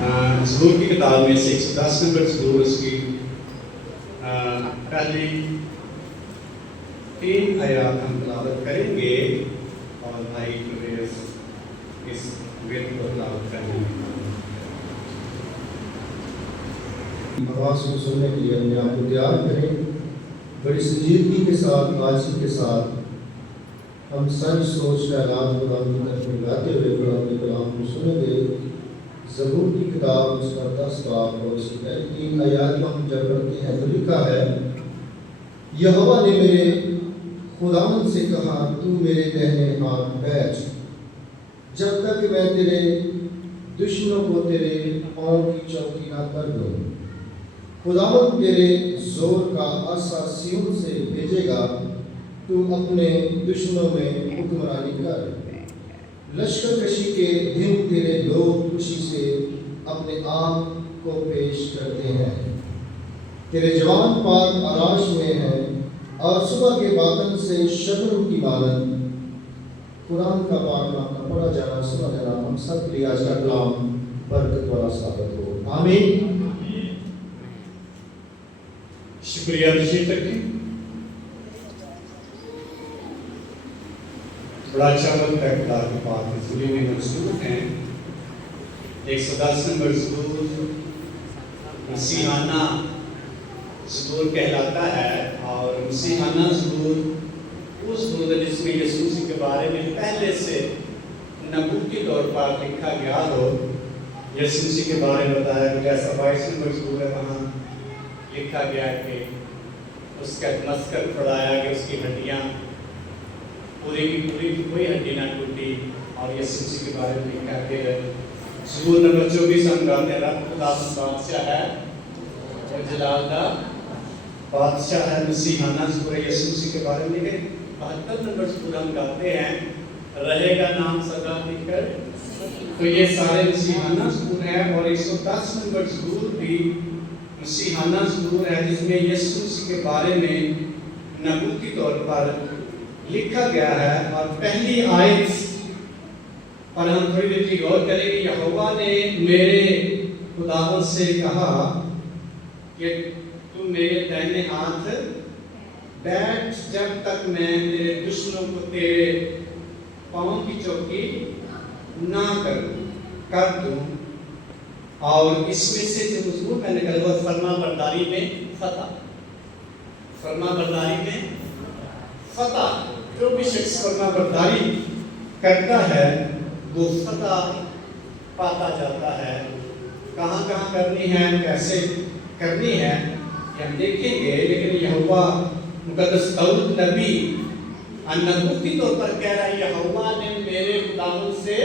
ज़बूर की किताब में से 110 नंबर ज़बूर, उसकी पहली 3 आयत हम तिलावत करेंगे और भाई प्रवेश इस वेद को तिलावत करेंगे। आवाज़ को सुनने के लिए अपने आप को तैयार करें। बड़ी संजीदगी के साथ, आजी के साथ हम सच सोच का ऐलान खुदा की तरफ में लाते हुए खुदा के कलाम को सुनेंगे। ज़बूर की किताब उसका 10 बाब और उसकी पहली 3 आयत को हम जब पढ़ते हैं तो लिखा है, यहोवा ने मेरे खुदावंद से कहा, तू मेरे दाहिने हाथ बैठ, जब तक मैं तेरे दुश्मनों को तेरे पाँव की चौकी ना कर दूँ। खुदावंद तेरे जोर का आसा सिय्योन से भेजेगा, तू अपने दुश्मनों में हुक्मरानी कर। लश्कर कशी के दिन तेरे लोग खुशी से अपने आप को पेश करते हैं। तेरे जवान पाक आराश में हैं और सुबह के बादल से शबनम की मानंद। कुरान का पाक नाम पढ़ा जाना सुना जाना हम सब के लिए आज का कलाम बरकत वाला साबित हो। आमीन। शुक्रिया निश्चित की बड़ा अच्छा वक्त है खुदा के पाक में जुड़ी हुई मजबूत हैं। 110 नंबर ज़बूर मसीहाना ज़बूर कहलाता है और मसीहाना ज़बूर उस ज़बूर है जिसमें यीशु मसीह के बारे में पहले से नबूती तौर पर लिखा गया हो। यीशु मसीह के बारे में बताया कि जैसा 22 नंबर ज़बूर है वहाँ लिखा गया कि उसका मस्कर फड़ाया गया, उसकी हड्डियाँ पूरी की पूरी कोई हड्डी ना टूटी। और यीशु मसीह के बारे में लिखा गया ज़बूर नंबर 24 हम गाते हैं, रब खुदा बादशाह है और जलाल दा बादशाह है। मसीहाना ज़बूर यीशु मसीह के बारे में लिखे। 72 नंबर ज़बूर हम गाते हैं, रहेगा नाम सदा लिखकर। तो ये सारे मसीहाना ज़बूर है। और 110 नंबर ज़बूर भी मसीहाना ज़बूर है जिसमें यीशु मसीह के बारे में नबूती तौर पर लिखा गया है। और पहली आयत पर हम थोड़ी देर की गौर करेंगे। यहोवा ने मेरे खुदावंद से कहा कि तू मेरे दाहिने हाथ बैठ, जब तक मैं तेरे दुश्मनों को तेरे पाँव की चौकी ना कर दूं। और इसमें से जो मजमून मैंने कहा वो फरमा बरदारी में फतह, फरमा बरदारी में फतह। जो भी शख्स फरमा बरदारी करता है वो फतह पाता जाता है। कहाँ कहाँ करनी है, कैसे करनी है हम देखेंगे। लेकिन यहोवा मुकद्दस दाऊद नबी नबूती तौर पर कह रहा है, यहोवा ने मेरे खुदावंद से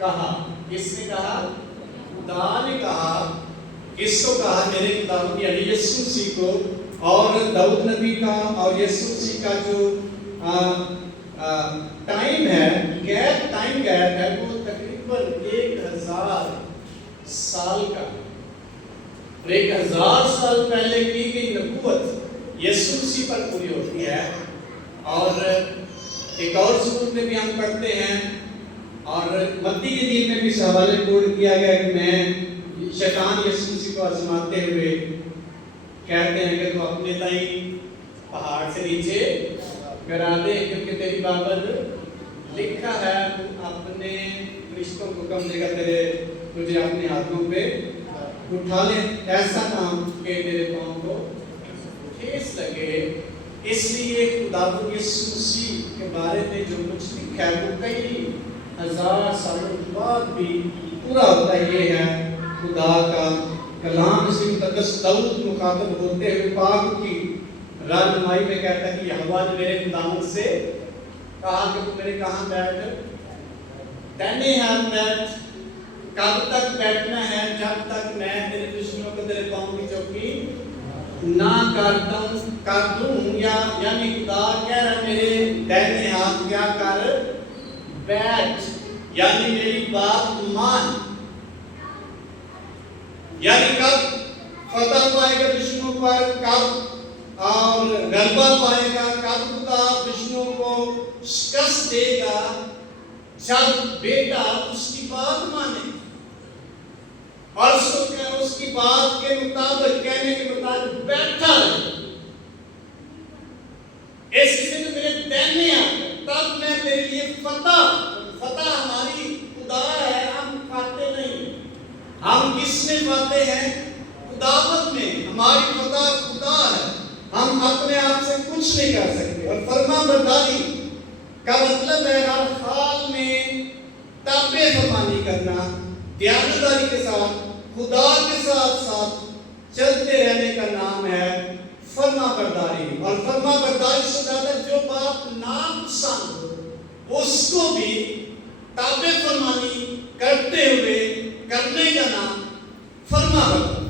कहा। किसने कहा? खुदा ने कहा। किसको कहा? मेरे खुदावंद यानी यीशु मसीह को। और दाऊद नबी का और यीशु मसीह का जो टाइम है, टाइम गैप है, वो तकरीबन 1000 साल का। 1000 साल पहले की गई नबूवत यीशु मसीह पर पूरी होती है। और एक और ज़बूर में भी हम पढ़ते हैं और मत्ती के दिन में भी इस हवाले पूर्ण किया गया कि मैं शैतान यीशु मसीह को आजमाते हुए कहते हैं कि तू अपने ताई पहाड़ से नीचे गिरा दे, क्योंकि तेरी बाबत लिखा है तू अपने फरिश्तों को कम देगा, तुझे अपने हाथों पे उठा ले, ऐसा नाम के तेरे पाँव को ठेस लगे। इसलिए खुदावंद यीशु मसीह के बारे में जो कुछ लिखा है वो कई 1000 सालों के बाद भी पूरा होता ये है। खुदा का कलाम से मुकद्दस दाऊद मुखातब होते हुए पाक की रहनुमाई में कहता है कि यहोवा ने मेरे खुदावंद से कहा कि तू मेरे कहाँ बैठ, दाहिने हाथ बैठ। कब तक बैठना है? जब तक मैं तेरे दुश्मनों को तेरे पाँव की चौकी ना कर दूं। यानी खुदा कह रहा मेरे दाहिने हाथ क्या कर, बैठ, यानी मेरी बात मान। यानी कब फतह पाएगा दुश्मनों पर, कब और गलबा पाएगा, कब खुदा दुश्मनों को शिकस्त देगा? जब बेटा उसकी बात माने। बात के मुताबिक, कहने के मुताबिक बैठा रहे, ऐसे में मेरे देने आते, तब मैं तेरे लिए फतह हमारी खुदा है, हम खाते नहीं, हम किसमें पाते हैं? खुदावत में। हमारी फतह खुदा है, हम अपने आप से कुछ नहीं कर सकते। और फरमाबरदारी का मतलब है हर हाल में ताबे फरमानी करना, दयानतदारी के साथ, खुदा के साथ साथ चलते रहने का नाम है फरमाबरदारी। और फरमाबरदारी से ज्यादा जो बात नापसंद हो उसको भी ताबे फरमानी करते हुए करने का नाम फरमाबरदारी।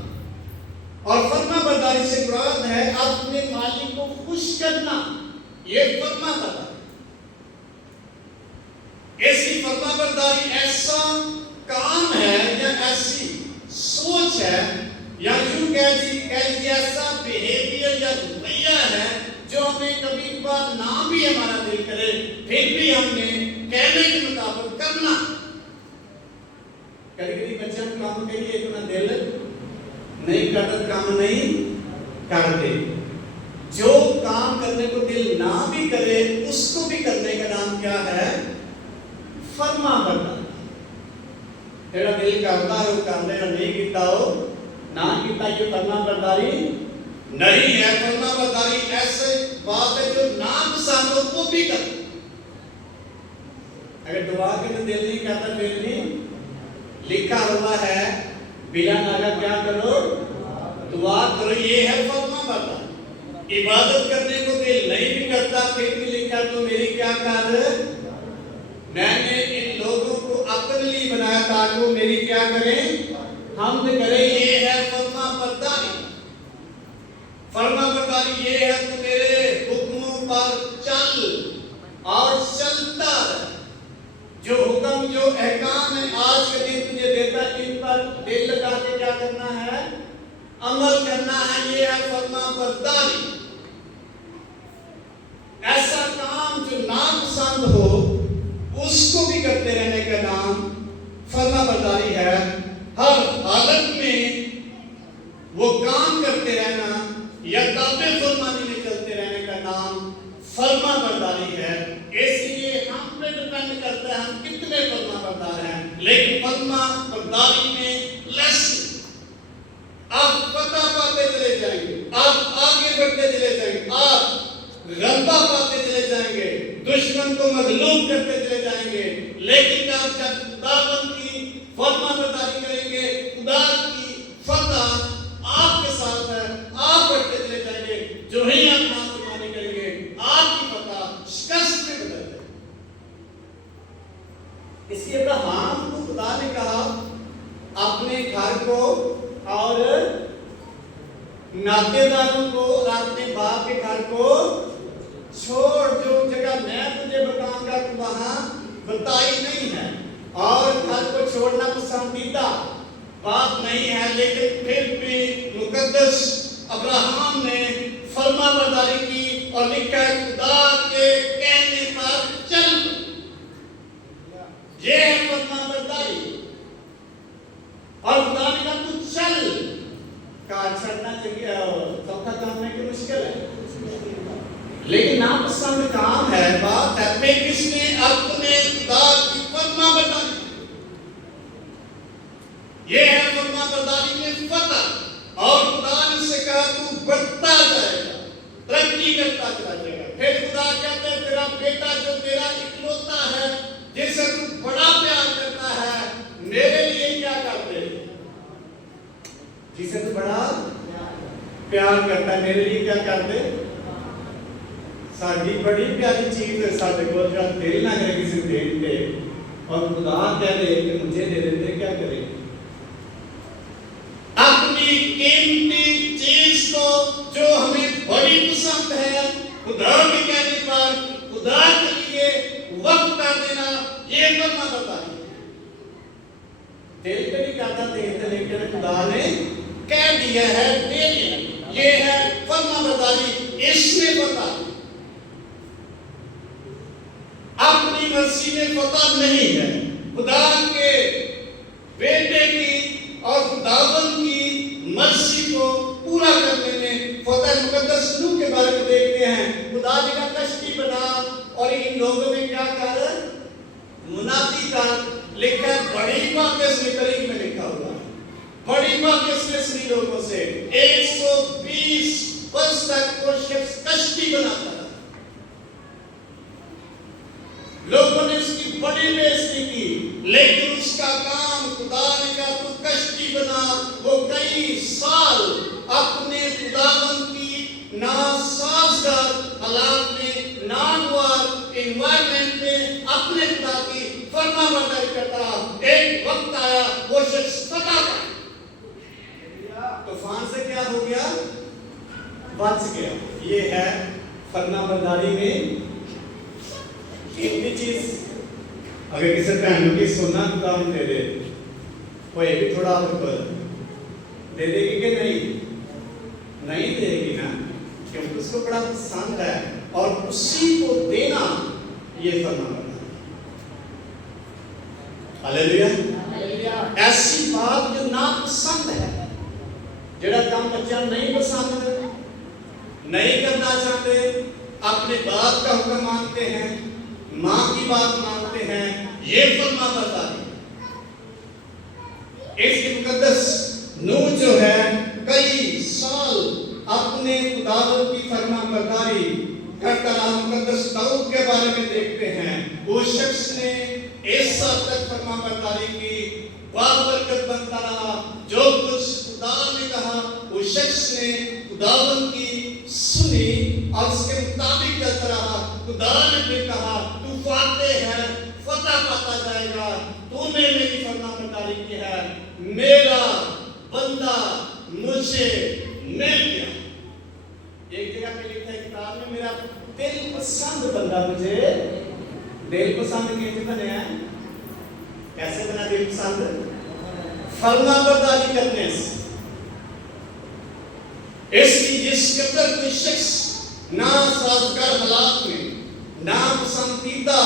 और फरमाबरदारी से मुराद है अपने मालिक को खुश करना, ये फरमाबरदारी। ऐसी फरमाबरदारी ऐसा काम है या ऐसी सोच है या यूं कह लीजिए ऐसा बिहेवियर या रवैया है जो हमें कभी कभार ना भी हमारा दिल करे, फिर भी हमने कहने के मुताबिक करना। कभी बच्चे काम करिए, इतना दिल नहीं करता, काम नहीं करते। जो काम करने को दिल ना भी करे उसको भी करने का नाम क्या है? फरमाबरदारी। तेरा दिल करता है वो करने का, नहीं किया हो ना किया, ये फरमाबरदारी नहीं है। फरमाबरदारी ऐसे बात है जो ना पसंद हो वो भी कर। अगर दुआ के तो दिल नहीं करता फिर भी लिखा हुआ है बिला नागा क्या करो? दुआ करो, ये है फरमाबरदारी। इबादत करने को दिल नहीं भी करता फिर भी लिखा तो मेरी क्या कर? मैंने इन लोगों को अपने लिए बनाया ताकि वो मेरी क्या करें? हमद करें। ये है फरमाबरदारी। फरमाबरदारी ये है कि मेरे हुक्मों पर चल और चलता रहे। जो हुक्म जो अहकाम है आज के दिन तुझे देता है, इन पर दिल लगा के क्या करना है? अमल करना है। ये है फरमाबरदारी। ऐसा काम जो नापसंद हो उसको भी करते रहने का नाम फरमाबरदारी है। हर हालत में वो काम करते रहना या ताबे फरमानी में चलते रहने का नाम फरमाबरदारी है। इसलिए हम पे डिपेंड करता है हम कितने फरमाबरदार हैं। लेकिन फरमाबरदारी में लेसन आप पता पाते चले जाएंगे, आप आगे बढ़ते चले जाएंगे, आप गलबा पाते चले जाएंगे, दुश्मन को मगलूब करते चले जाएंगे। लेकिन जब खुदावंद की फरमाबरदारी करेंगे, खुदा की फतह आपके साथ है, आप बढ़ते चले जाएंगे। जो ही आप नाफरमानी करेंगे आपकी फतह शिकस्त में बदल जाएगी। इसलिए अब्राहम को खुदा ने कहा अपने घर को और नातेदारों को और अपने बाप के घर को छोड़, जो जगह मैं तुझे बताऊंगा तू वहां बताई नहीं है। और घर को छोड़ना पसंदीदा बात नहीं है, लेकिन फिर भी मुकद्दस अब्राहम ने फरमाबरदारी की और लिखा है खुदा के कहने पर चल। ये है फरमाबरदारी। और खुदा ने कहा तू चल। कार छड़ना चाहिए, सौखा काम है कि मुश्किल है, लेकिन नापसंद काम है। बात है फिर किसने अपने खुदा की फरमाबरदारी, ये है फरमाबरदारी में फतह। और खुदा ने उससे कहा तू बढ़ता जाएगा, तरक्की करता चला जाएगा। फिर खुदा कहते हैं तेरा बेटा जो तेरा इकलौता है, जिसे तू बड़ा प्यार करता है, मेरे लिए क्या कर दे? जिसे तू बड़ा प्यार करता है मेरे लिए क्या कर दे? साड़ी बड़ी प्यारी चीज है साढ़े को, जब दिल ना करे किसी देन पे और खुदा कह दे कि मुझे दे देते, क्या करे? अपनी कीमती चीज को जो हमें बड़ी पसंद है खुदा के कहने पर खुदा के लिए वक्त कर देना, ये फरमाबरदारी। दिल पे नहीं करता देते, लेकिन खुदा ने कह दिया है दे दिया, ये है फरमाबरदारी। इसमें पता अपनी मर्जी में पता नहीं है, खुदा के बेटे की और खुदावंद की खुदा जी का कष्टी बना और इन लोगों में क्या कर मुनादी कर लिखा है, बड़ी बातें सुनी, तारीख में लिखा हुआ है, बड़ी बातें सुनी लोगों से। 120 वर्ष तक वो शख्स कष्टी बनाता रहा, लोगों ने उसकी बड़ी बेइज्जती की, लेकिन उसका काम खुदा ने कहा तू कष्टी बना। वो कई साल अपने खुदावन की नासाजगार हालात में, नागवार एनवायरनमेंट में अपने खुदा की फरमाबरदारी करता रहा। एक वक्त आया वो शख्स फटा गया, तूफान से क्या हो गया, बच गया। ये है फरमाबरदारी में कीमती चीज। अगर किसी बहन की सोना दुकान दे दे, कोई भी थोड़ा ऊपर दे देगी कि नहीं, नहीं देगी ना, क्योंकि उसको बड़ा पसंद है और उसी को देना ये फरमाबरदारी। हालेलुया। ऐसी बात जो ना पसंद है, जेड़ा काम बच्चा नहीं पसंद, नहीं करना चाहते, अपने बाप का हुक्म मानते हैं, मां की बात मानते हैं, ये फरमाबरदारी। इसकी मुकद्दस नूह जो है कई साल अपने खुदावंद की फरमाबरदारी करता रहा। मुकद्दस दाऊद के बारे में देखते हैं, वो शख्स ने इस हद तक फरमाबरदारी की, बाबरकत बनता रहा। जो कुछ खुदा ने कहा वो शख्स ने खुदावंद की सुनी और उसके मुताबिक चलता रहा। खुदा ने भी कहा तू फातेह है, फतह पाता जाएगा, तूने मेरी फरमाबरदारी की है, मेरा बंदा मुझे मिल गया। एक जगह पे लिखा है किताब में, मेरा दिल पसंद बंदा मुझे, दिल पसंद कैसे बने हैं, कैसे बना दिल पसंद, फरमाबरदारी करने से। इसकी जिस कदर कोई शख्स नासाजगार हालात में, नापसंदीदा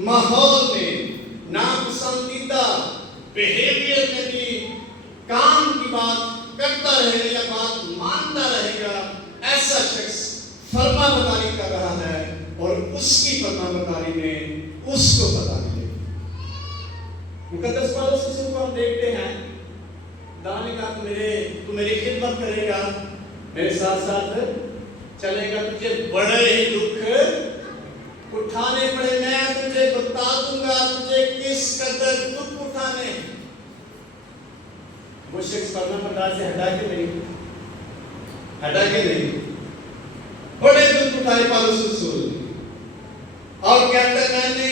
माहौल में, नापसंदीदा बिहेवियर में भी काम की बात करता रहेगा या बात मानता रहेगा, ऐसा शख्स फरमाबरदारी कर रहा है और उसकी फरमाबरदारी में उसको पता नहीं। मुकद्दस पौलुस को हम देखते हैं, दाने का तू मेरी खिदमत करेगा, मेरे साथ साथ चलेगा, तुझे बड़े ही दुख उठाने पड़े, मैं तुझे बता दूंगा तुझे किस कदर दुख उठाने। वो शख्स फरमाबरदारी से हटा के नहीं, हटा के नहीं, बड़े दुख उठाए पौलुस रसूल और कहता मैंने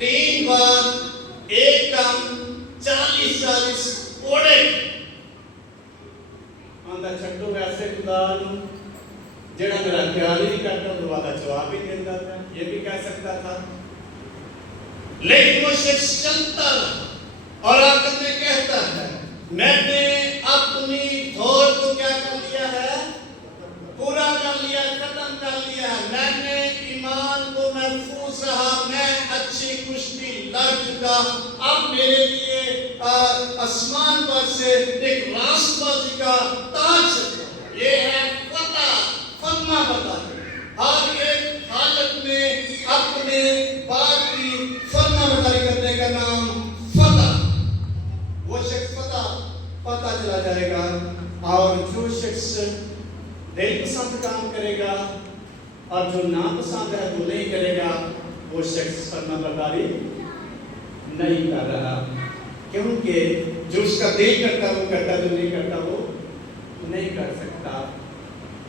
3 बार एक काम 40 कोड़े आंदा छड्डो वैसे खुदा जेड़ा मेरा ख्याल ही नहीं करता, दोबारा जवाब ही नहीं देता, ये भी कह सकता था। लेकिन वो शख्स चलता रहा और आखिर में कहता है मैंने अपनी दौड़ को क्या कर लिया है, पूरा कर लिया, खत्म कर लिया है, मैंने ईमान को महफूज रहा, मैं अच्छी कुश्ती लड़ चुका, अब मेरे लिए आसमान पर से एक राष्ट्रवादी का ताज। ये है फतह, फरमाबरदारी। हर एक हालत में अपने बाप की फरमाबरदारी करने का नाम फतह। वो शख्स पता चला जाएगा और जो शख्स दिल पसंद काम करेगा और जो नापसंद है वो नहीं करेगा, वो शख्स फरमाबरदारी नहीं कर रहा, क्योंकि जो उसका दिल करता वो करता, जो नहीं करता वो नहीं कर सकता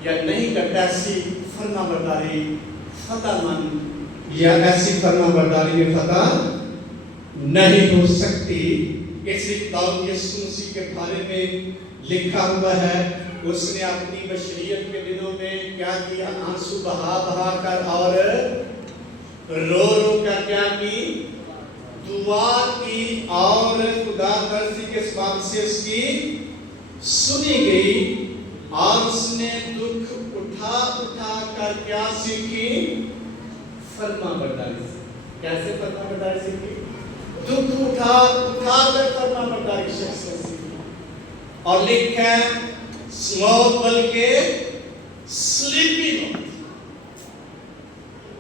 या नहीं करता। ऐसी फरमाबरदारी फतहमंद या ऐसी फरमाबरदारी में फतह नहीं हो सकती। इसलिए दाऊद यीशु मसीह के बारे में लिखा हुआ है, उसने अपनी बशरियत के दिनों में क्या किया, आंसू बहा बहा कर और रो रो कर क्या की, दुआ की और खुदा मर्जी के सबब से उसकी सुनी गई और उसने दुख उठा उठा कर क्या सीखी, फरमाबरदारी। कैसे फरमाबरदारी सीखी, दुख उठा उठा कर फरमाबरदारी शख्स सीखी। और लिखा है स्मॉल बल्कि स्लीपी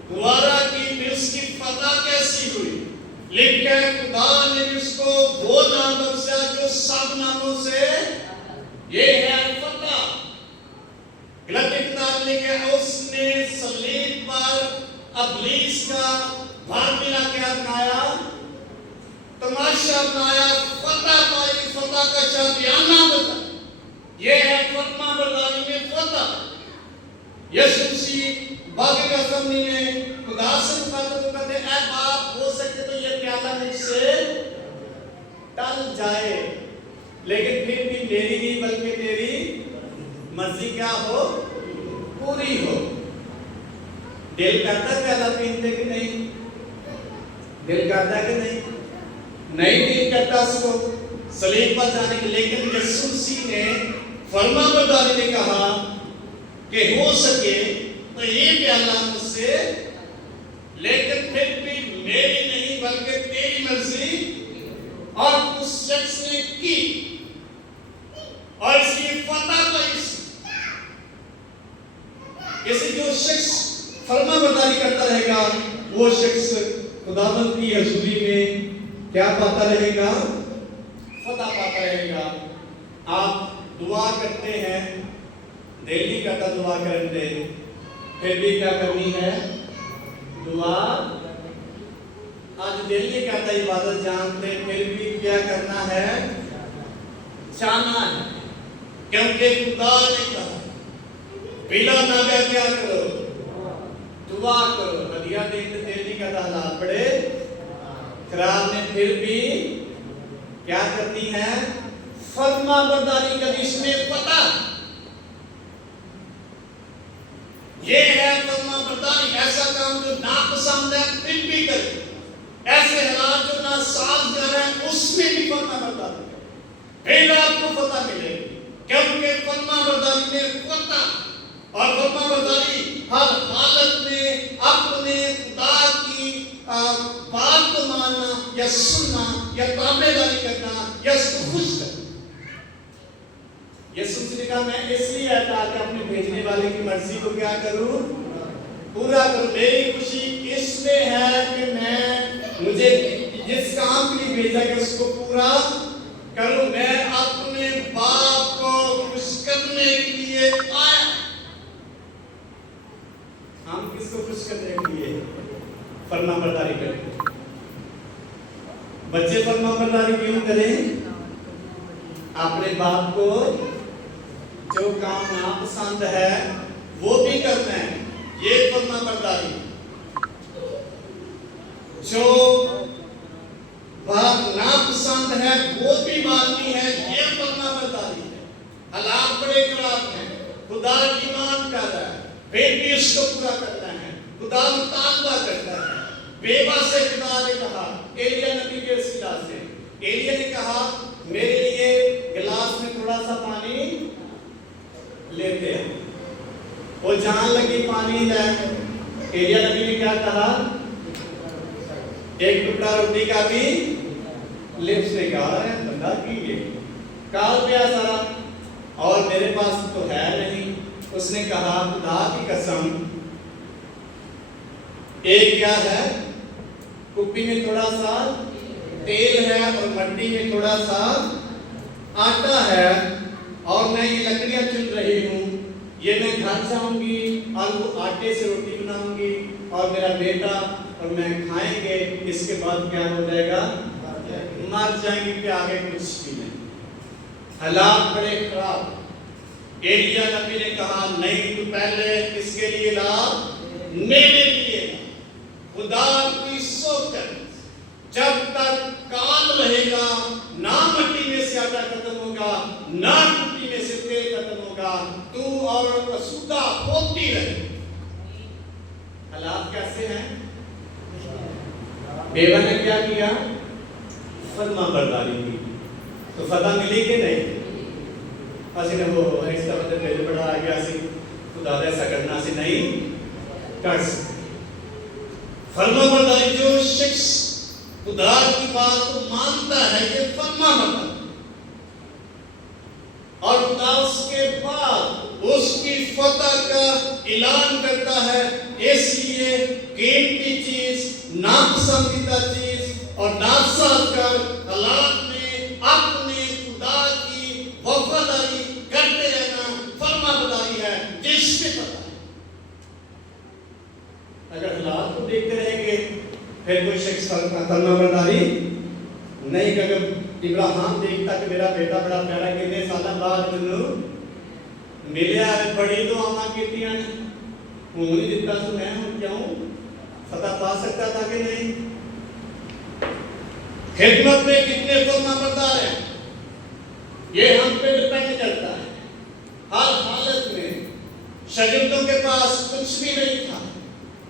दोबारा की फिर उसकी फतह कैसी हुई, लिख के खुदा ने भी उसको वो नाम बख्शा जो सब नामों से ये है फतह। गलती किताब लिखे उसने सलीब पर इब्लीस का भागना क्या बनाया, तमाशा बनाया, फतह पाई, फतह का शादियाना बता, ये है फतमा बरदारी में फतह। यीशु मसीह बाकी कसमनी में खुदा से मुखातिब करते हैं, ऐ बाप हो सके तो ये प्याला मुझसे टल जाए, लेकिन फिर भी मेरी नहीं बल्कि तेरी मर्जी क्या हो, पूरी हो। दिल करता प्याला पीते कि नहीं, दिल करता कि नहीं, नहीं दिल करता उसको सलीब पर जाने की, लेकिन यीशु मसीह ने फरमाबरदारी ने कहा कि हो सके तो ये प्याला मुझसे, लेकिन फिर भी मेरी नहीं बल्कि तेरी मर्जी। और उस शख्स ने की, और इसलिए फतह पाई। किसी जो शख्स फरमाबरदारी करता रहेगा वो शख्स खुदावंद की हजूरी में क्या पाता रहेगा, फतह पाता रहेगा। आप दुआ करते हैं, दिल नहीं करता दुआ करने, फिर भी क्या करनी है, दुआ। आज दिल नहीं करता इबादत जानते, फिर भी क्या करना है, चाहना है, क्योंकि खुदा ने कहा बिला मांगे क्या करो, दुआ करो। हदिया देते दिल नहीं करता, हालात बड़े खराब ने, फिर भी क्या करती है, फरमाबरदारी करनी। इसमें पता ये है फरमाबरदारी, ऐसा काम जो नापसंद है फिर भी करे, ऐसे हालात जो ना साजगार है उसमें भी फरमाबरदारी करे, फिर आपको पता मिलेगी, क्योंकि फरमाबरदारी में पता और फरमाबरदारी हर हालत में अपने खुदा की बात को मानना या सुनना या ताबेदारी करना या उसको खुश करना। यीशु ने कहा मैं इसलिए आया था कि अपने भेजने वाले की मर्जी को क्या करूं, पूरा करूं। मेरी खुशी इसमें है कि मैं मुझे जिस काम के लिए भेजा गया उसको पूरा करूं। मैं अपने बाप को खुश करने के लिए आया। हम किसको खुश करने के लिए, फरमाबरदारी करें। बच्चे फरमाबरदारी क्यों करें, अपने बाप को जो काम नापसंद है वो भी करते हैं, ये फरमाबरदारी। जो बात नापसंद है वो भी माननी है, ये फरमाबरदारी है। हालात बड़े खराब हैं, खुदा की मान कर रहा है, फिर भी उसको पूरा करना है, खुदा मुतालबा करता है। बेवा से खुदा ने कहा, एलिया नबी के वसीला से, एलिया ने कहा मेरे लिए गिलास में थोड़ा सा पानी लेते हैं। वो जान लगी पानी ले, एलिया नबी ने क्या कहा, एक टुकड़ा रोटी का भी लिप्स ने कहा है बंदा कीजिए, काल पे सारा और मेरे पास तो है नहीं। उसने कहा खुदा की कसम, एक क्या है, कुप्पी में थोड़ा सा तेल है और मट्टी में थोड़ा सा आटा है, और मैं ये लकड़ियां चुन रही हूँ, ये मैं घर जाऊंगी और वो आटे से रोटी बनाऊंगी और मेरा बेटा और मैं खाएंगे, इसके बाद क्या हो जाएगा, मर जाएंगे, कि आगे कुछ भी नहीं। हालात बड़े खराब। एलिया नबी ने कहा नहीं, तू पहले किसके लिए ला, मेरे लिए ला। खुदा की सोच, जब तक काल रहेगा ना मट्टी में से आटा खत्म होगा, ना कुप्पी में से तेल खत्म होगा, तू और असुदा होती रहे। हालात कैसे हैं, बेवा ने क्या किया, फरमाबरदारी की, तो फतह मिली कि नहीं। असि वो इस तरह से पहले बड़ा आ गया, असि खुदा ऐसा करना से नहीं कर सकते। फरमाबरदारी जो शख्स खुदा की बात को मानता है, ये फरमाबरदारी, और खुदा उसके बाद उसकी फतह का ऐलान करता है इसलिए कीमती चीज, नापसंदीदा चीज और नासाजगार हालात में अपने खुदा की वफादारी करते रहना फरमाबरदारी है। जिससे पता है अगर हालात को देखते रहेंगे फिर कोई शख्स फरमाबरदारी नहीं करेगा। इब्राहिम देखता कि मेरा बेटा बड़ा प्यारा, कितने साल बाद मैनू मिलिया, बड़ी दुआवां कीतियां ने, हूं नहीं दिता सो मैं हूं क्यों फतह पा सकता था कि नहीं। खिदमत में कितने फरमाबरदार हैं ये हम पे डिपेंड करता है। हर हालत में शागिर्दों के पास कुछ भी नहीं था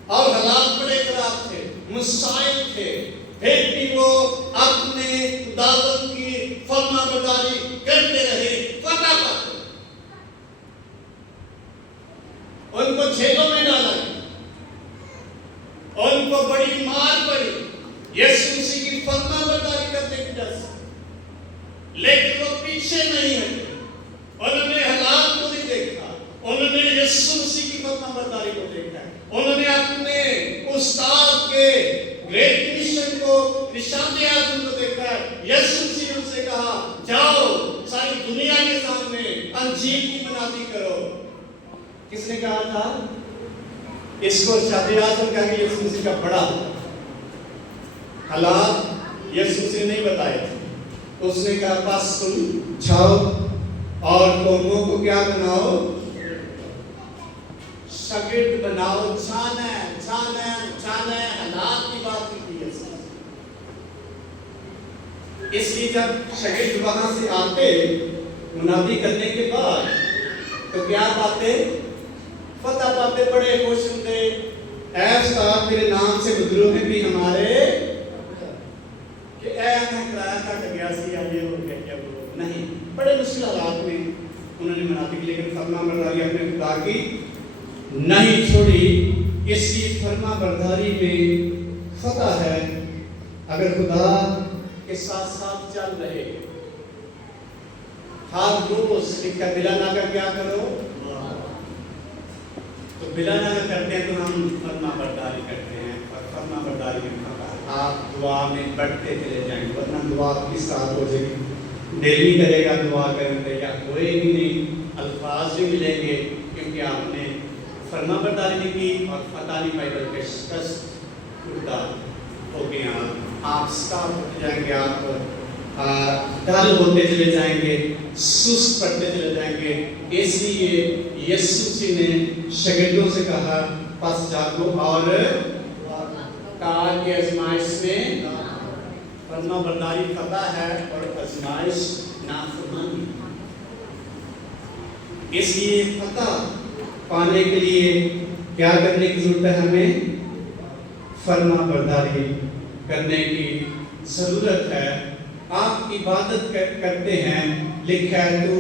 और हालात बड़े खराब थे, मुसाइल थे, फिर भी वो अपने खुदावंद की फरमाबरदारी करते रहे, फतह पाते। उनको जेलों में डाला गया, उनको बड़ी मार पड़ी यीशु मसीह की फरमाबरदारी करने की वजह से, लेकिन वो पीछे नहीं हटे। उन्होंने हालात को नहीं देखा, उन्होंने यीशु मसीह की फरमाबरदारी को देखा। उन्होंने अपने उस्ताद के ग्रेट कमीशन को, निशान आज़म को देखा। यीशु मसीह ने उनसे कहा जाओ सारी दुनिया के सामने अंजील की मनादी करो। किसने कहा था इसको? शादी आज़म कहा कि यीशु मसीह का बड़ा हालात यीशु मसीह नहीं बताए थे। उसने कहा बस तुम जाओ और कौमों को क्या बनाओ? शागिर्द बनाओ। जाना हालात की बात की थी। इसलिए जब शागिर्द वहां से आते मुनादी करने के बाद तो क्या पाते? फतह पाते, बड़े खुश होते। ऐसा तेरे नाम से बुजुर्ग में भी हमारे कि मैं किराया कट गया सी या ये हो गया क्या वो नहीं। बड़े मुश्किल हालात में उन्होंने मुनादी की, लेकिन फरमाबरदारी अपने खुदा की नहीं छोड़ी। इसकी फरमाबरदारी में फतह है अगर खुदा के साथ साथ चल रहे। हर रोज लिखा बिलाना का क्या करो, तो बिलाना का करते हैं तो हम फरमाबरदारी करते हैं और फरमाबरदारी में फतह। आप दुआ में बढ़ते चले जाएंगे, वरना दुआ किस साथ हो जाएगी। दिल नहीं करेगा दुआ करने का, कोई भी नहीं, अल्फाज भी मिलेंगे क्योंकि आपने फरमाबरदारी नहीं की और फतह नहीं पाई, बल्कि शिकस्त हो गए। आप स्टाफ होते जाएंगे, आप डल होते चले जाएंगे, सुस्त पड़ते चले जाएंगे। इसलिए यीशु मसीह ने शागिर्दों से कहा बस जागो और काल की आजमाइश में फरमाबरदारी फतह है और आजमाइश नाफरमानी। इसलिए फतह पाने के लिए क्या करने की जरूरत है? हमें फरमाबरदारी करने की जरूरत है। आप इबादत करते हैं, लिखा है तू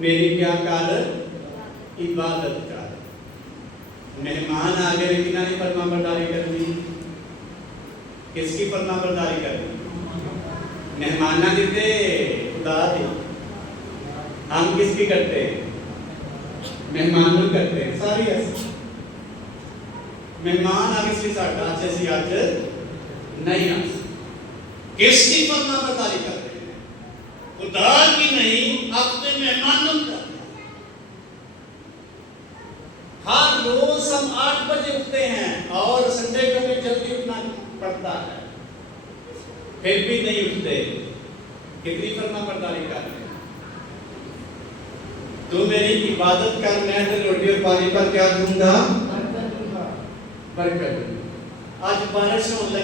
मेरी क्या कर? इबादत कर। मेहमान आ गए लेकिन नहीं फरमाबरदारी करनी। किसकी फरमाबरदारी करनी? मेहमान ना देते खुदा दे। हम किसकी करते हैं? मेहमान को करते हैं सारी ऐसी। मेहमान आगे से साढ़ा जैसी आज नहीं आ। किसकी फरमाबरदारी कर रहे हैं? खुदा की नहीं, अपने मेहमानों का। हर रोज हम 8 बजे उठते हैं और संडे को भी जल्दी उठना पड़ता है, फिर भी नहीं उठते। कितनी फरमाबरदारी कर रहे हैं? तू मेरी इबादत कर, मैं तेरे रोटी और पानी पर क्या दूंगा? बरकत। आज बारिश होने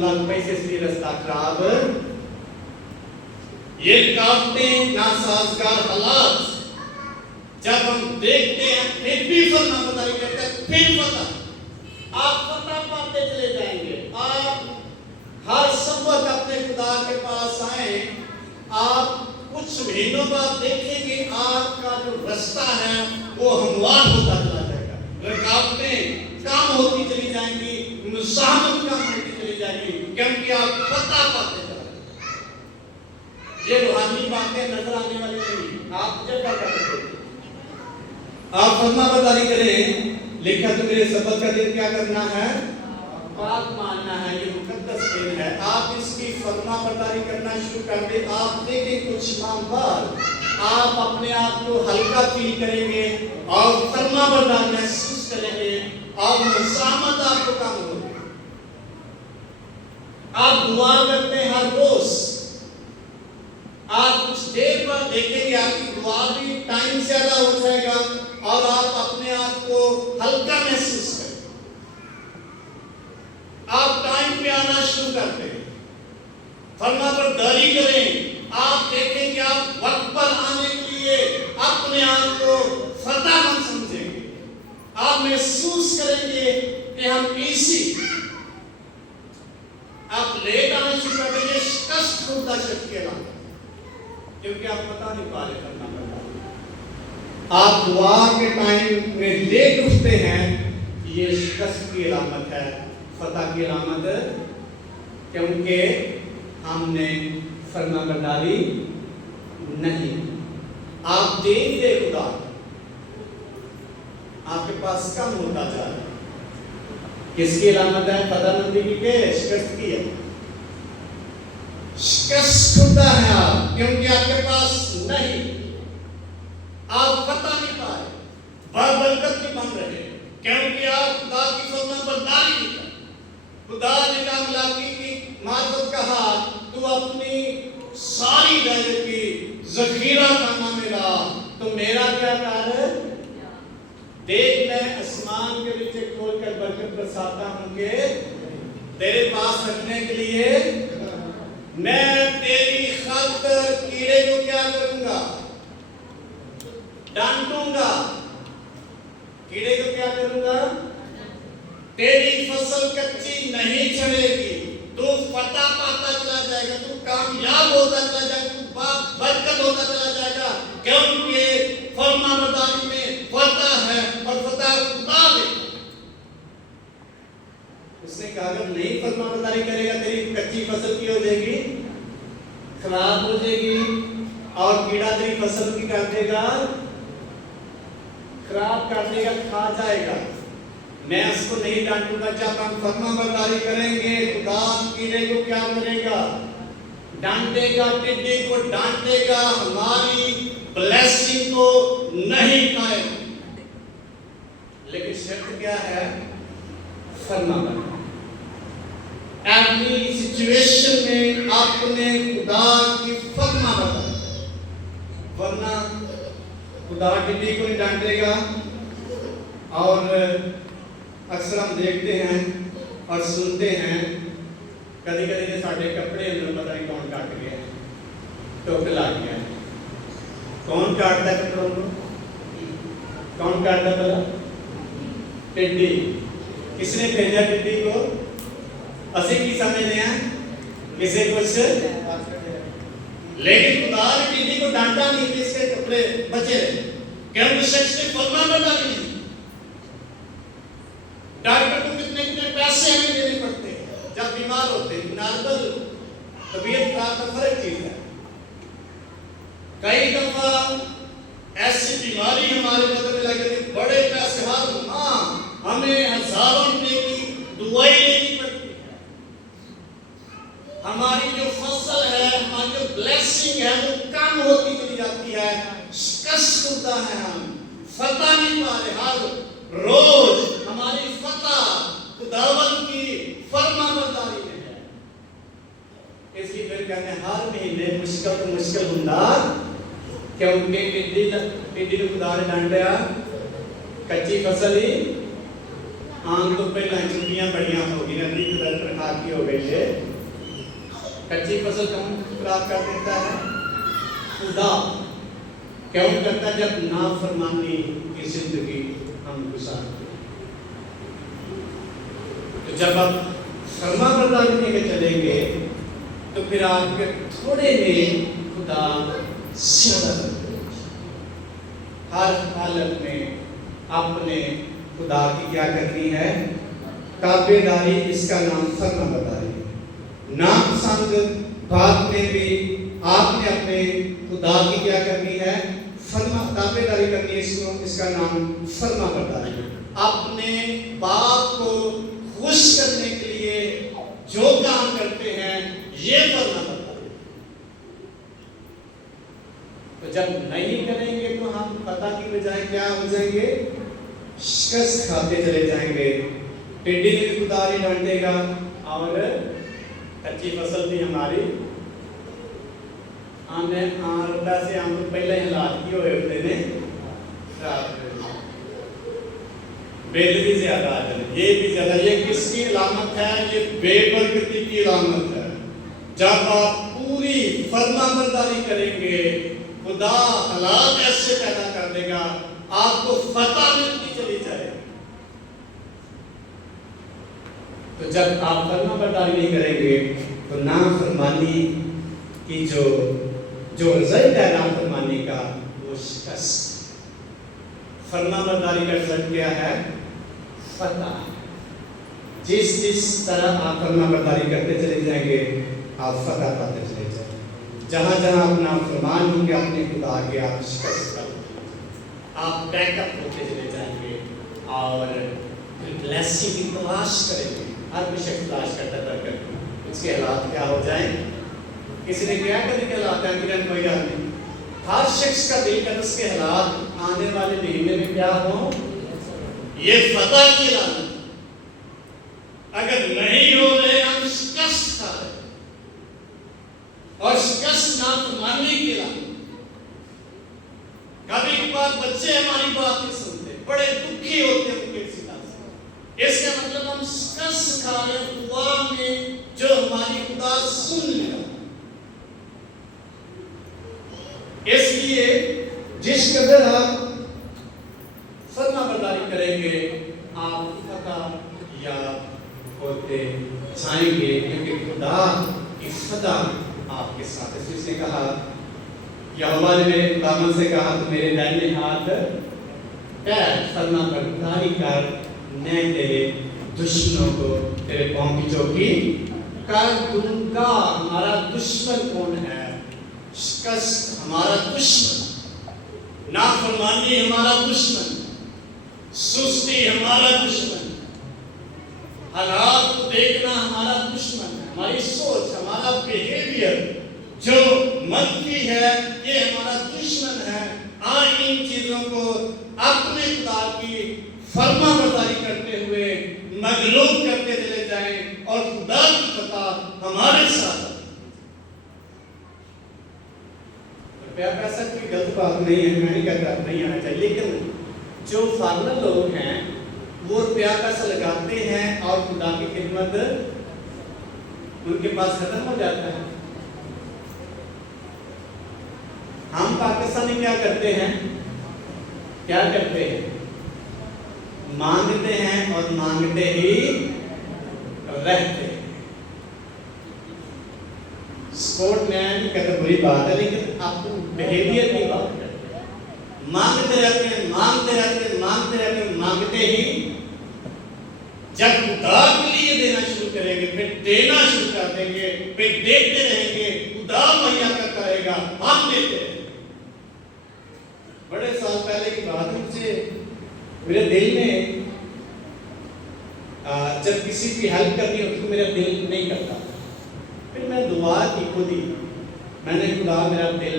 लग पई, इसलिए रास्ता खराब। ये काफते नासाजगार हालात जब हम देखते हैं फिर भी फरमाबरदारी करते हैं, फिर फतह। आप फतह पाते चले जाएंगे। आप हर सबक अपने खुदा के पास आए। आप कुछ महीनों बाद देखेंगे आपका जो रास्ता है वो हमवार होता चला जाएगा, रुकावटें कम होती चली जाएंगी, मुसाहमत कम होती चली जाएगी, क्योंकि आप फतह पाते चले जाएंगे। ये रूहानी बातें नजर आने वाली नहीं, आप जब करते आप फरमाबरदारी करें, लिखा तो मेरे सबत का दिन क्या करना है, पाक मानना है, ये मुकद्दस दिन है। आप इसकी फरमा बरदारी करना शुरू कर दे। आप देखें कुछ माह बाद आप अपने आप को हल्का फील करेंगे और फरमा बरदार महसूस करेंगे और मुसामत आपको कम होगी। आप दुआ करते हैं हर रोज, आप कुछ देर बाद देखेंगे आपकी दुआ भी टाइम ज्यादा हो जाएगा और आप अपने आप को हल्का महसूस करेंगे। आप टाइम पे आना शुरू करते हैं, फरमा बरदारी करें। आप देखेंगे आप वक्त पर आने के लिए अपने आप को फतेहमंद समझेंगे। आप महसूस करेंगे कि हम इसी आप लेट आना शुरू कर देंगे, कष्ट होता शक्ति है, क्योंकि आप पता नहीं पा रहे करना पड़ता। आप दुआ के टाइम में लेट उठते हैं, ये कष्ट की अलामत है, फतह की अलामत, क्योंकि हमने फरमाबरदारी नहीं। आप देंगे खुदा आपके पास कम होता जा रहा है। किसकी अलामत है? फतेहमंदी की के शिकस्त की है। शिकस्त होता है आप, क्योंकि आपके पास नहीं, आप फतह नहीं पाए, बरकत नहीं बन रहे, क्योंकि आप खुदा की फरमाबरदारी नहीं कर। खुदा ने कहा मलाकी की मार्फत कहा, तू अपनी सारी दौलत की जखीरा खाना मेरा, तो मेरा क्या कार्य? देख मैं आसमान के नीचे खोलकर बरकत बरसाता हूं कि तेरे पास रखने के लिए। मैं तेरी खातिर कीड़े को क्या करूंगा? डांटूंगा। कीड़े को क्या करूंगा? तेरी फसल कच्ची नहीं चढ़ेगी, तू फतह पाता चला जाएगा, तू कामयाब होता चला जाएगा, तू बरकत होता चला जाएगा, क्योंकि फरमाबरदारी में फतह है और फतह खुदा देता। उसने कहा अगर नहीं फरमाबरदारी करेगा तेरी कच्ची फसल की हो जाएगी, खराब हो जाएगी, और कीड़ा तेरी फसल की कर देगा, खराब कर देगा, खा जाएगा। मैं उसको नहीं डांटूंगा। जब हम फरमाबरदारी करेंगे, खुदा कीड़े को क्या करेगा? डांटेगा, टिड्डी को डांटेगा, हमारी ब्लेसिंग को नहीं खाएगा। लेकिन शर्त क्या है? फरमाबरदारी। एवरी सिचुएशन में आपने खुदा की फरमाबरदारी, वरना खुदा टिड्डी को नहीं डांटेगा। और अक्सर हम देखते हैं और सुनते हैं, कभी कभी ने साढ़े कपड़े अंदर पता नहीं कौन काट गया, टोक लग गया। कौन काटता है कपड़ों को? कौन काटता पता? टिड्डी। किसने भेजा टिड्डी को? असी की समझते हैं किसे कुछ, लेकिन खुदा ने टिड्डी को डांटा नहीं कि इसके कपड़े बचे रहे, क्योंकि शख्स ने फरमाबरदारी नहीं। डॉक्टर को कितने कितने पैसे हमें देने पड़ते हैं जब बीमार होते हैं। नॉर्मल तबीयत खराब का फर्क चीज है। कई दफा ऐसी बीमारी हमारे बदन में लगे, बड़े पैसे हमें हजारों रुपए की दवाई लेनी पड़ती है। हमारी जो फसल है, हमारी जो ब्लेसिंग है, वो कम होती चली जाती है, कष्ट होता है, हम फतह नहीं पा रहे। हर रोज हमारी फतह खुदावंद की फरमाबरदारी में है। इसलिए फिर कहते हैं हर महीने मुश्किल तो मुश्किल हुंदा, क्योंकि टिड्डी को खुदा ने डांटिया, कच्ची फसल ही आम तो पहला छुट्टियां बढ़िया होगी, नदी की तरफ खाकी हो गई है। कच्ची फसल कौन खराब कर देता है? खुदा। क्यों करता? जब नाफरमानी की जिंदगी हम गुजारते। तो जब आप फरमाबरदारी में चलेंगे तो फिर आपके थोड़े में खुदा ज्यादा हर हालत में अपने खुदा की क्या करनी है? ताबेदारी। इसका नाम फरमाबरदारी है। नापसंद बात में भी आपने अपने खुदा की क्या करनी है? फर्मा ताबेदारी करनी है, इसका नाम फर्मा बरदारी। अपने बाप को खुश करने के लिए जो काम करते हैं ये फर्मा बरदारी। तो जब नहीं करेंगे तो हम पता की बजाय क्या हो जाएंगे, शिकस्त खाते चले जाएंगे। टिड्डी ने भी कुदारी डांटेगा और कच्ची फसल भी हमारी आने आरदा से हम तो पहले हालात की होए होते ने बेल भी ज्यादा आ जाए, ये भी ज्यादा। ये किसकी अलामत है? ये बेबरकती की अलामत है। जब आप पूरी फर्माबरदारी करेंगे, खुदा हालात ऐसे पैदा कर देगा, आपको फतह मिलती चली जाए। तो जब आप फर्माबरदारी नहीं करेंगे तो नाफरमानी की जो रिजल्ट है नाफरमानी का, वो शिकस्त। फर्माबरदारी का रिजल्ट क्या है? फतह। जिस तरह आप फर्माबरदारी करते चले जाएंगे, आप फतह पाते चले जाएंगे। जहां जहां अपना फरमान होंगे अपने खुदा के, आप शिकस्त कर, आप बैकअप होते चले जाएंगे और ब्लेसिंग की तलाश करेंगे। हर कोई शख्स तलाश करता है, उसके हालात क्या हो जाए। किसी ने क्या करने के हालात है, कोई आदमी, हर शख्स का दिल कर उसके हालात आने वाले महीने में क्या हो, ये फतह की अलामत। अगर नहीं हो रहे, हम शिकस्त खा रहे, और शिकस्त नाफरमानी की अलामत। कभी कभार बच्चे हमारी बात नहीं सुनते, बड़े दुखी होते हैं उनके सिला से। इसका मतलब हम शिकस्त खा रहे हैं दुआ में, जो हमारी खुदा सुन लेगा। इसलिए जिस कदर आप फर्माबरदारी करेंगे, आप फतह या होते जाएंगे, क्योंकि खुदा की फतह आपके साथ है। उसने कहा, यहोवा ने मेरे खुदावंद से कहा, तो मेरे दाहिने हाथ पैर फर्माबरदारी कर, मैं तेरे दुश्मनों को तेरे पांव की चौकी कर दूंगा। हमारा दुश्मन कौन है? शिकस्त हमारा दुश्मन, नाफरमानी हमारा दुश्मन, सुस्ती हमारा दुश्मन, हालात को देखना हमारा दुश्मन है, हमारी सोच, हमारा बिहेवियर जो मनफी है, ये हमारा दुश्मन है। इन चीजों को अपने खुदा की फर्माबरदारी करते हुए मगलूब करते चले जाएं और खुदा की फतह हमारे साथ। प्यार पैसा कोई गलत बात नहीं है, मैं नहीं कहता नहीं आना चाहिए, लेकिन जो फार्मर लोग हैं वो रुपया पैसा लगाते हैं और खुदा की खिदमत उनके पास खत्म हो जाता है। हम पाकिस्तानी क्या करते हैं? मांगते हैं और मांगते ही रहते हैं। स्पोर्ट मैन कहते बुरी बात है, लेकिन आप बिहेवियर की बात करते हैं। मांगते रहते हैं, मांगते रहते हैं, मांगते रहते हैं, मांगते ही जब खुदा के लिए देना शुरू करेंगे, फिर देना शुरू कर देंगे, फिर देखते रहेंगे, खुदा मुहैया करता रहेगा, हम देते रहेंगे। बड़े साल पहले की बात है, मुझे मेरे दिल में जब किसी की हेल्प करनी होती तो मेरा दिल नहीं करता। फिर मैं दुआ की खुद ही, मैंने खुदा मेरा दिल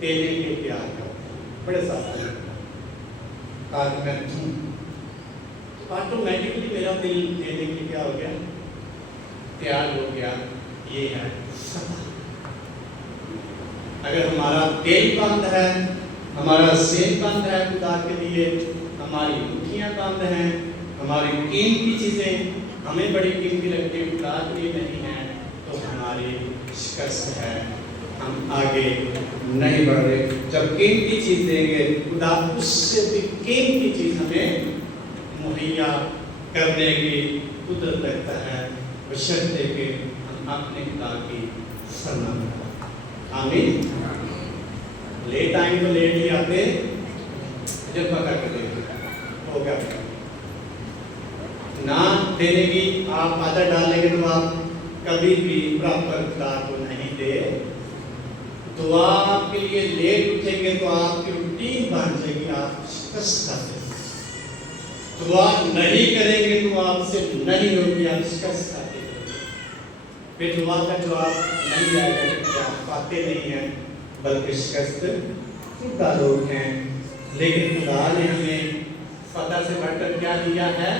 देने के तैयार कर। बड़े साल पहले आज मैं दूं, तो ऑटोमेटिकली मेरा दिल देने के क्या हो गया, तैयार हो गया। ये है फतह। अगर हमारा दिल बंद है, हमारा सेहत बंद है खुदा के लिए, हमारी मुट्ठियाँ बंद हैं, हमारी कीमती चीज़ें हमें बड़ी कीमती लगती है, खुदा के लिए नहीं है, तो हमारी शिकस्त है, हम आगे नहीं बढ़ रहे। जब कीमती चीज़ देंगे, खुदा उससे भी कीमती चीज़ हमें मुहैया करने की कुदरत रखता है, बशर्ते कि हम अपने खुदा की फरमान। आमीन। लेट आएंगे तो लेट ही आते, जब पकड़ के होगा ना देने की आप आदत डालेंगे तो आप कभी भी प्रॉपर खुदा को नहीं दे। दुआ आपके लिए लेट उठेंगे तो आपकी उल्टी शिकस्त खाते हैं। दुआ नहीं करेंगे तो आपसे नहीं होगी, आप शिकस्त खाते हैं। फिर दुआ का जवाब नहीं आएगा क्योंकि आप पाते नहीं हैं, बल्कि शिकस्त खुदा लोग हैं। लेकिन खुदा ने हमें फतह से बढ़कर क्या दिया है?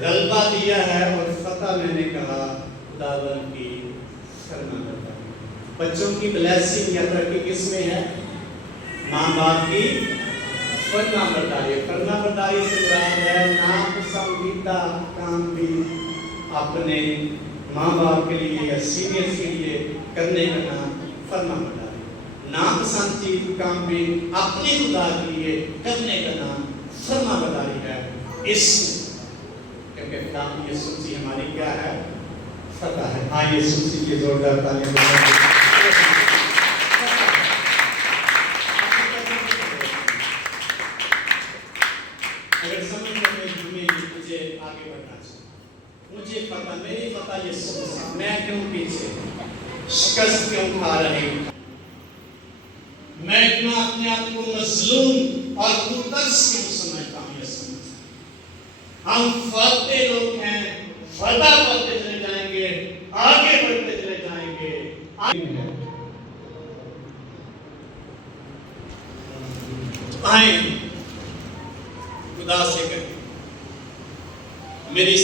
गलबा दिया है। और फतह मैंने कहा खुदावन की फरमाबरदारी। बच्चों की ब्लेसिंग या तरक्की किसमें है? माँ बाप की फरमाबरदारी। फरमाबरदारी से मुराद है नापसंदीदा काम भी अपने माँ बाप के लिए या सीनियर्स के लिए करने का नाम फरमाबरदारी। नापसंद चीज काम भी अपने खुदा के लिए करने का नाम फरमाबरदारी है। इसमें क्योंकि खुदा यीशु मसीह हमारी क्या है? फतह है। हाँ, यीशु मसीह की जोरदार तालियां बजाएं। अगर समझ में मुझे आगे बढ़ना चाहिए, मुझे पता, मेरी पता यीशु मसीह, मैं क्यों पीछे, शिकस्त क्यों खा रही हूं, मैं इतना अपने आप को मजलूम और खुदतर्स क्यों समझता हूं? यीशु मसीह, हम फलते लोग हैं, फलता फलते चले जाएंगे, आगे बढ़ते चले जाएंगे। आए खुदा से कहें, मेरी